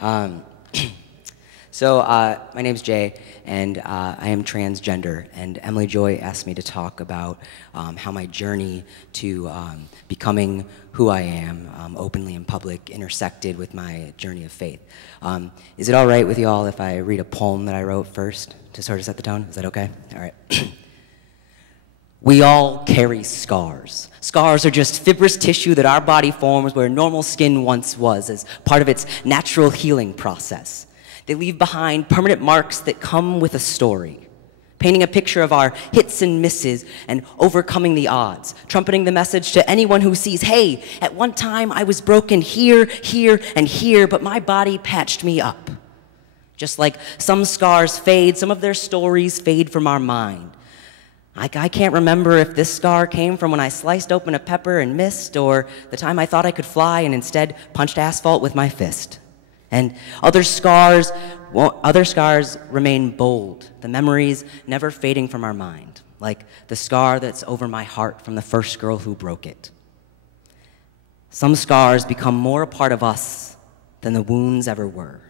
Um, my name's Jay, and I am transgender, and Emily Joy asked me to talk about how my journey to becoming who I am openly in public intersected with my journey of faith. Is it all right with you all if I read a poem that I wrote first to sort of set the tone? Is that okay? All right. We all carry scars. Scars are just fibrous tissue that our body forms where normal skin once was as part of its natural healing process. They leave behind permanent marks that come with a story, painting a picture of our hits and misses and overcoming the odds, trumpeting the message to anyone who sees, hey, at one time I was broken here, here, and here, but my body patched me up. Just like some scars fade, some of their stories fade from our mind. I can't remember if this scar came from when I sliced open a pepper and missed, or the time I thought I could fly and instead punched asphalt with my fist. And other scars remain bold, the memories never fading from our mind, like the scar that's over my heart from the first girl who broke it. Some scars become more a part of us than the wounds ever were.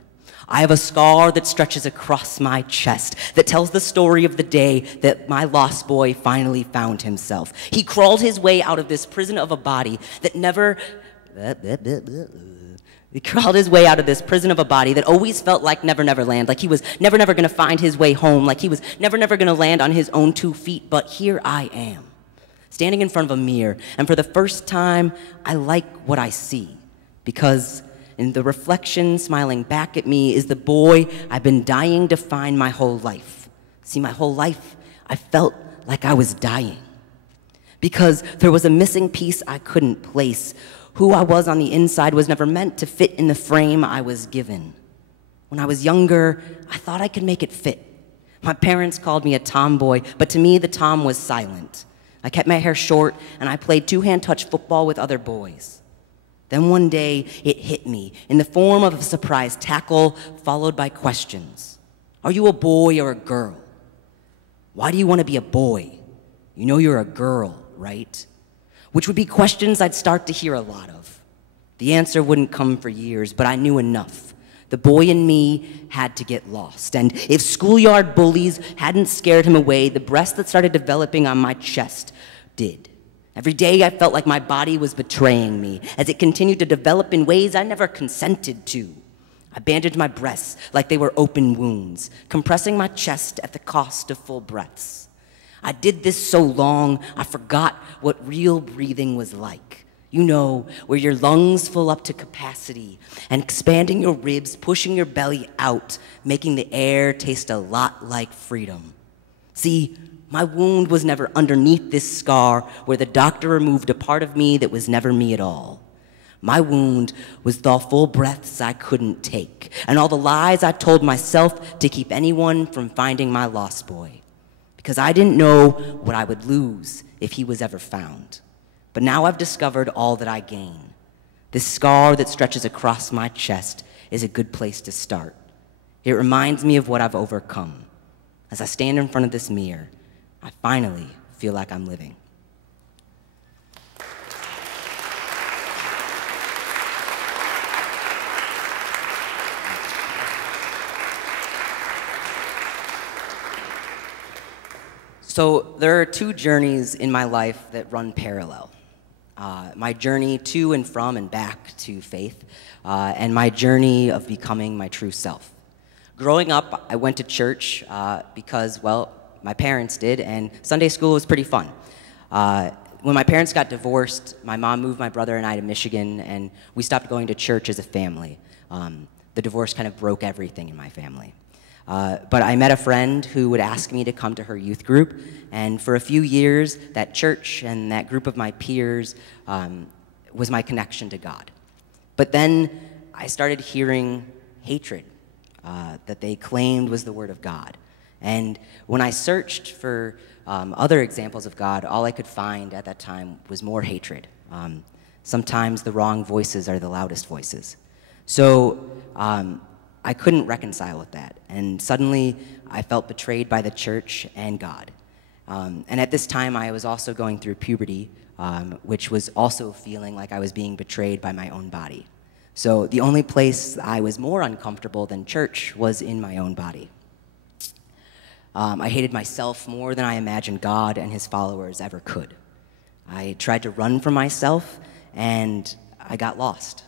I have a scar that stretches across my chest that tells the story of the day that my lost boy finally found himself. He crawled his way out of this prison of a body that He crawled his way out of this prison of a body that always felt like Never Never Land, like he was never going to find his way home, like he was never going to land on his own 2 feet. But here I am, standing in front of a mirror, and for the first time, I like what I see, because in the reflection smiling back at me is the boy I've been dying to find my whole life. See, my whole life, I felt like I was dying, because there was a missing piece I couldn't place. Who I was on the inside was never meant to fit in the frame I was given. When I was younger, I thought I could make it fit. My parents called me a tomboy, but to me, the tom was silent. I kept my hair short, and I played two-hand touch football with other boys. Then one day, it hit me in the form of a surprise tackle followed by questions. Are you a boy or a girl? Why do you want to be a boy? You know you're a girl, right? Which would be questions I'd start to hear a lot of. The answer wouldn't come for years, but I knew enough. The boy in me had to get lost, and if schoolyard bullies hadn't scared him away, the breast that started developing on my chest did. Every day I felt like my body was betraying me as it continued to develop in ways I never consented to. I bandaged my breasts like they were open wounds, compressing my chest at the cost of full breaths. I did this so long, I forgot what real breathing was like. You know, where your lungs fill up to capacity and expanding your ribs, pushing your belly out, making the air taste a lot like freedom. See, my wound was never underneath this scar where the doctor removed a part of me that was never me at all. My wound was the full breaths I couldn't take and all the lies I told myself to keep anyone from finding my lost boy. Because I didn't know what I would lose if he was ever found. But now I've discovered all that I gain. This scar that stretches across my chest is a good place to start. It reminds me of what I've overcome. As I stand in front of this mirror, I finally feel like I'm living. So there are 2 journeys in my life that run parallel. My journey to and from and back to faith, and my journey of becoming my true self. Growing up, I went to church because, well, my parents did, and Sunday school was pretty fun. When my parents got divorced, my mom moved my brother and I to Michigan, and we stopped going to church as a family. The divorce kind of broke everything in my family. But I met a friend who would ask me to come to her youth group, and for a few years, that church and that group of my peers was my connection to God. But then I started hearing hatred that they claimed was the word of God. And when I searched for other examples of God, all I could find at that time was more hatred. Sometimes the wrong voices are the loudest voices. So I couldn't reconcile with that, and suddenly I felt betrayed by the church and God. And at this time, I was also going through puberty, which was also feeling like I was being betrayed by my own body. So the only place I was more uncomfortable than church was in my own body. I hated myself more than I imagined God and his followers ever could. I tried to run from myself, and I got lost.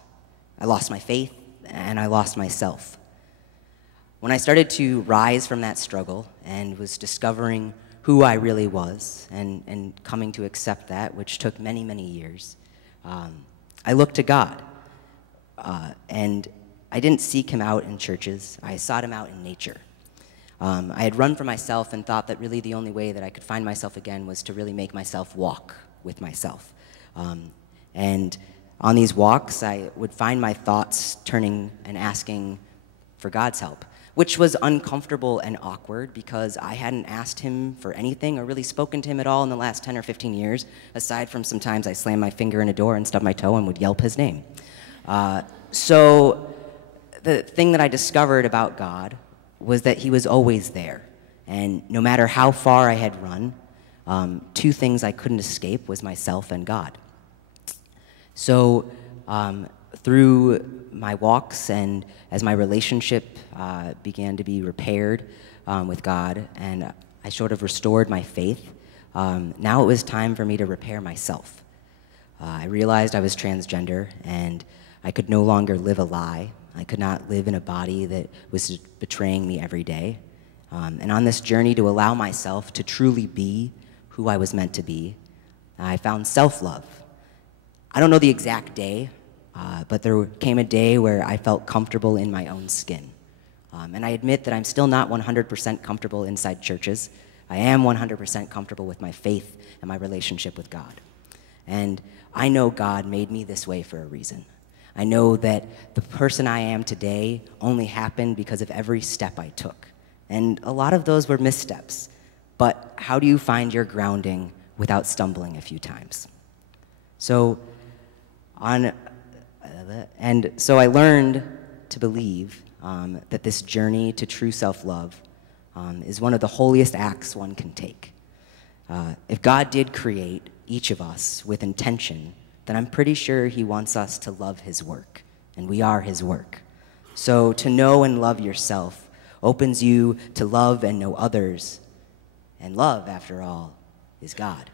I lost my faith, and I lost myself. When I started to rise from that struggle and was discovering who I really was and coming to accept that, which took many, many years, I looked to God. And I didn't seek him out in churches. I sought him out in nature. I had run for myself and thought that really the only way that I could find myself again was to really make myself walk with myself. And on these walks, I would find my thoughts turning and asking for God's help, which was uncomfortable and awkward because I hadn't asked him for anything or really spoken to him at all in the last 10 or 15 years, aside from sometimes I slammed my finger in a door and stubbed my toe and would yelp his name. So the thing that I discovered about God was that he was always there. And no matter how far I had run, two things I couldn't escape was myself and God. So through my walks and as my relationship began to be repaired with God and I sort of restored my faith, now it was time for me to repair myself. I realized I was transgender and I could no longer live a lie. I could not live in a body that was betraying me every day. And on this journey to allow myself to truly be who I was meant to be, I found self-love. I don't know the exact day, but there came a day where I felt comfortable in my own skin. And I admit that I'm still not 100% comfortable inside churches. I am 100% comfortable with my faith and my relationship with God. And I know God made me this way for a reason. I know that the person I am today only happened because of every step I took. And a lot of those were missteps. But how do you find your grounding without stumbling a few times? So I learned to believe that this journey to true self-love is one of the holiest acts one can take. If God did create each of us with intention, then I'm pretty sure he wants us to love his work, and we are his work. So to know and love yourself opens you to love and know others, and love, after all, is God.